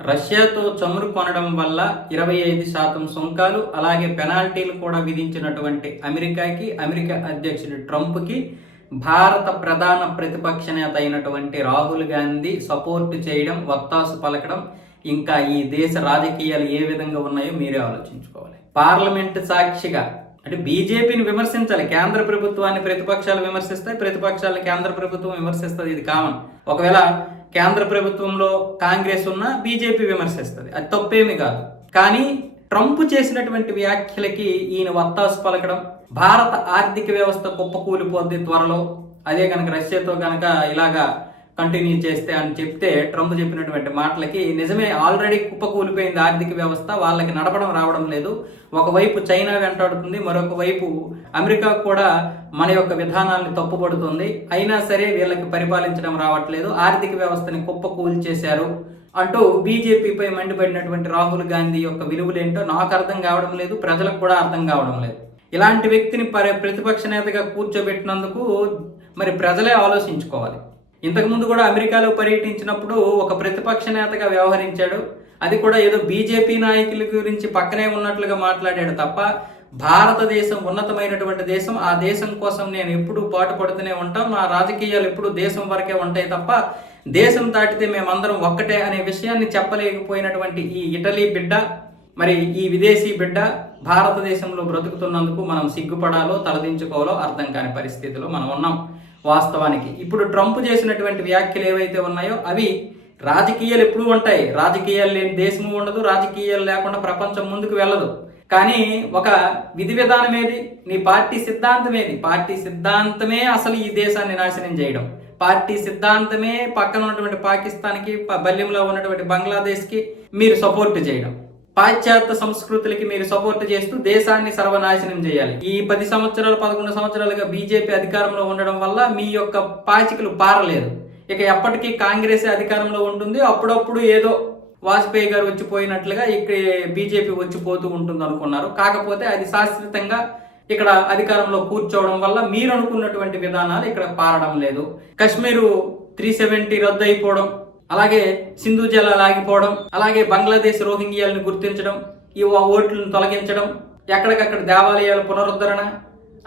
రష్యాతో చమురు కొనడం వల్ల ఇరవై ఐదు శాతం సుంకాలు అలాగే పెనాల్టీలు కూడా విధించినటువంటి అమెరికాకి అమెరికా అధ్యక్షుడు ట్రంప్కి భారత ప్రధాన ప్రతిపక్ష నేత అయినటువంటి రాహుల్ గాంధీ సపోర్ట్ చేయడం వత్తాసు పలకడం ఇంకా ఈ దేశ రాజకీయాలు ఏ విధంగా ఉన్నాయో మీరే ఆలోచించుకోవాలి. పార్లమెంట్ సాక్షిగా అంటే బీజేపీని విమర్శించాలి. కేంద్ర ప్రభుత్వాన్ని ప్రతిపక్షాలు విమర్శిస్తాయి ప్రతిపక్షాలను కేంద్ర ప్రభుత్వం విమర్శిస్తుంది. ఇది కామన్. ఒకవేళ కేంద్ర ప్రభుత్వంలో కాంగ్రెస్ ఉన్నా బీజేపీ విమర్శిస్తుంది. అది తప్పేమి కాదు. కానీ ట్రంప్ చేసినటువంటి వ్యాఖ్యలకి ఈయన వత్తాసు పలకడం భారత ఆర్థిక వ్యవస్థ కుప్పకూలిపోద్ది త్వరలో. అదే కనుక రష్యాతో కనుక ఇలాగా కంటిన్యూ చేస్తే అని చెప్తే ట్రంప్ చెప్పినటువంటి మాటలకి నిజమే ఆల్రెడీ కుప్పకూలిపోయింది ఆర్థిక వ్యవస్థ వాళ్ళకి నడపడం రావడం లేదు. ఒకవైపు చైనా వెంటాడుతుంది మరొక వైపు అమెరికా కూడా మన యొక్క విధానాన్ని తప్పుపడుతుంది. అయినా సరే వీళ్ళకి పరిపాలించడం రావట్లేదు ఆర్థిక వ్యవస్థని కుప్పకూల్చేశారు అంటూ బీజేపీపై మండిపడినటువంటి రాహుల్ గాంధీ యొక్క విలువలేంటో నాకు అర్థం కావడం లేదు ప్రజలకు కూడా అర్థం కావడం లేదు. ఇలాంటి వ్యక్తిని పరి ప్రతిపక్ష నేతగా కూర్చోబెట్టినందుకు మరి ప్రజలే ఆలోచించుకోవాలి. ఇంతకుముందు కూడా అమెరికాలో పర్యటించినప్పుడు ఒక ప్రతిపక్ష నేతగా వ్యవహరించాడు. అది కూడా ఏదో బీజేపీ నాయకుల గురించి పక్కనే ఉన్నట్లుగా మాట్లాడాడు తప్ప భారతదేశం ఉన్నతమైనటువంటి దేశం ఆ దేశం కోసం నేను ఎప్పుడూ పాటుపడుతూనే ఉంటాం నా రాజకీయాలు ఎప్పుడూ దేశం వరకే ఉంటాయి తప్ప దేశం దాటితే మేమందరం ఒక్కటే అనే విషయాన్ని చెప్పలేకపోయినటువంటి ఈ ఇటలీ బిడ్డ మరి ఈ విదేశీ బిడ్డ భారతదేశంలో బ్రతుకుతున్నందుకు మనం సిగ్గుపడాలో తలదించుకోవాలో అర్థం కాని పరిస్థితిలో మనం ఉన్నాం. వాస్తవానికి. ఇప్పుడు ట్రంప్ చేసినటువంటి వ్యాఖ్యలు ఏవైతే ఉన్నాయో అవి రాజకీయాలు ఎప్పుడూ ఉంటాయి. రాజకీయాలు లేని దేశము ఉండదు రాజకీయాలు లేకుండా ప్రపంచం ముందుకు వెళ్ళదు. కానీ ఒక విధి విధానం ఏది? నీ పార్టీ సిద్ధాంతం ఏది? పార్టీ సిద్ధాంతమే అసలు ఈ దేశాన్ని నాశనం చేయడం. పార్టీ సిద్ధాంతమే పక్కన ఉన్నటువంటి పాకిస్తాన్కి బల్యంలో ఉన్నటువంటి బంగ్లాదేశ్కి మీరు సపోర్ట్ చేయడం. పాశ్చాత్య సంస్కృతులకి మీరు సపోర్ట్ చేస్తూ దేశాన్ని సర్వనాశనం చేయాలి. ఈ పది సంవత్సరాలు పదకొండు సంవత్సరాలుగా బీజేపీ అధికారంలో ఉండడం వల్ల మీ యొక్క పాచికలు పారలేదు. ఇక ఎప్పటికీ కాంగ్రెస్ అధికారంలో ఉంటుంది. అప్పుడప్పుడు ఏదో వాజ్పేయి గారు వచ్చిపోయినట్లుగా ఇక్కడ బీజేపీ వచ్చిపోతూ ఉంటుంది అనుకున్నారు. కాకపోతే అది శాశ్వతంగా ఇక్కడ అధికారంలో కూర్చోవడం వల్ల మీరు అనుకున్నటువంటి విధానాలు ఇక్కడ పారడం లేదు. కశ్మీరు త్రీ సెవెంటీ రద్దు అయిపోవడం అలాగే సింధు జలాలు ఆగిపోవడం అలాగే బంగ్లాదేశ్ రోహింగ్యాలను గుర్తించడం ఈ ఓట్లను తొలగించడం ఎక్కడికక్కడ దేవాలయాల పునరుద్ధరణ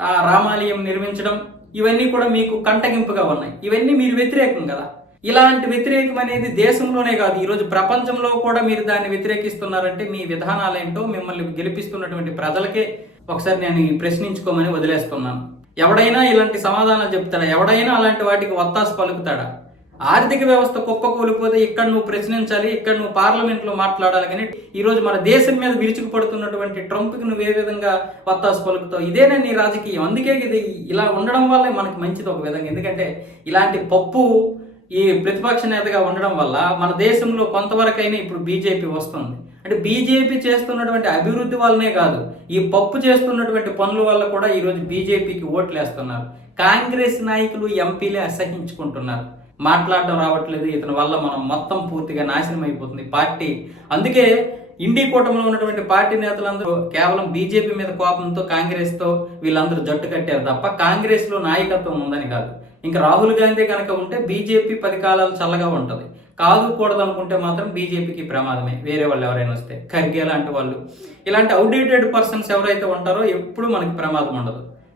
ఆ రామాలయం నిర్మించడం ఇవన్నీ కూడా మీకు కంటగింపుగా ఉన్నాయి. ఇవన్నీ మీరు వ్యతిరేకం కదా. ఇలాంటి వ్యతిరేకం అనేది దేశంలోనే కాదు ఈరోజు ప్రపంచంలో కూడా మీరు దాన్ని వ్యతిరేకిస్తున్నారంటే మీ విధానాలు ఏంటో మిమ్మల్ని గెలిపిస్తున్నటువంటి ప్రజలకే ఒకసారి నేను ప్రశ్నించుకోమని వదిలేస్తున్నాను. ఎవడైనా ఇలాంటి సమాధానాలు చెప్తాడా? ఎవడైనా అలాంటి వాటికి వత్తాసు పలుకుతాడా? ఆర్థిక వ్యవస్థ కుప్పకూలిపోతే ఇక్కడ నువ్వు ప్రశ్నించాలి ఇక్కడ నువ్వు పార్లమెంట్లో మాట్లాడాలి కానీ ఈరోజు మన దేశం మీద విరుచుకుపడుతున్నటువంటి ట్రంప్కి నువ్వు ఏ విధంగా వత్తాసు పలుకుతావు? ఇదేనే నీ రాజకీయం. అందుకే ఇది ఇలా ఉండడం వల్లే మనకి మంచిది ఒక విధంగా. ఎందుకంటే ఇలాంటి పప్పు ఈ ప్రతిపక్ష నేతగా ఉండడం వల్ల మన దేశంలో కొంతవరకైనా ఇప్పుడు బీజేపీ వస్తుంది. అంటే బీజేపీ చేస్తున్నటువంటి అభివృద్ధి వల్లనే కాదు ఈ పప్పు చేస్తున్నటువంటి పనుల వల్ల కూడా ఈరోజు బీజేపీకి ఓట్లు వేస్తున్నారు కాంగ్రెస్ నాయకులు ఎంపీలే అసహించుకుంటున్నారు. మాట్లాడడం రావట్లేదు. ఇతని వల్ల మనం మొత్తం పూర్తిగా నాశనం అయిపోతుంది. పార్టీ అందుకే ఇండి కూటమిలో ఉన్నటువంటి పార్టీ నేతలందరూ కేవలం బీజేపీ మీద కోపంతో కాంగ్రెస్తో వీళ్ళందరూ జట్టు కట్టారు తప్ప కాంగ్రెస్లో నాయకత్వం ఉందని కాదు. ఇంకా రాహుల్ గాంధీ కనుక ఉంటే బీజేపీ పది కాలాలు చల్లగా ఉంటుంది. కాదుకూడదు అనుకుంటే మాత్రం బీజేపీకి ప్రమాదమే. వేరే వాళ్ళు ఎవరైనా వస్తే. ఖర్గే లాంటి వాళ్ళు. ఇలాంటి అవుడేటెడ్ పర్సన్స్ ఎవరైతే ఉంటారో ఎప్పుడు మనకి ప్రమాదం ఉండదు.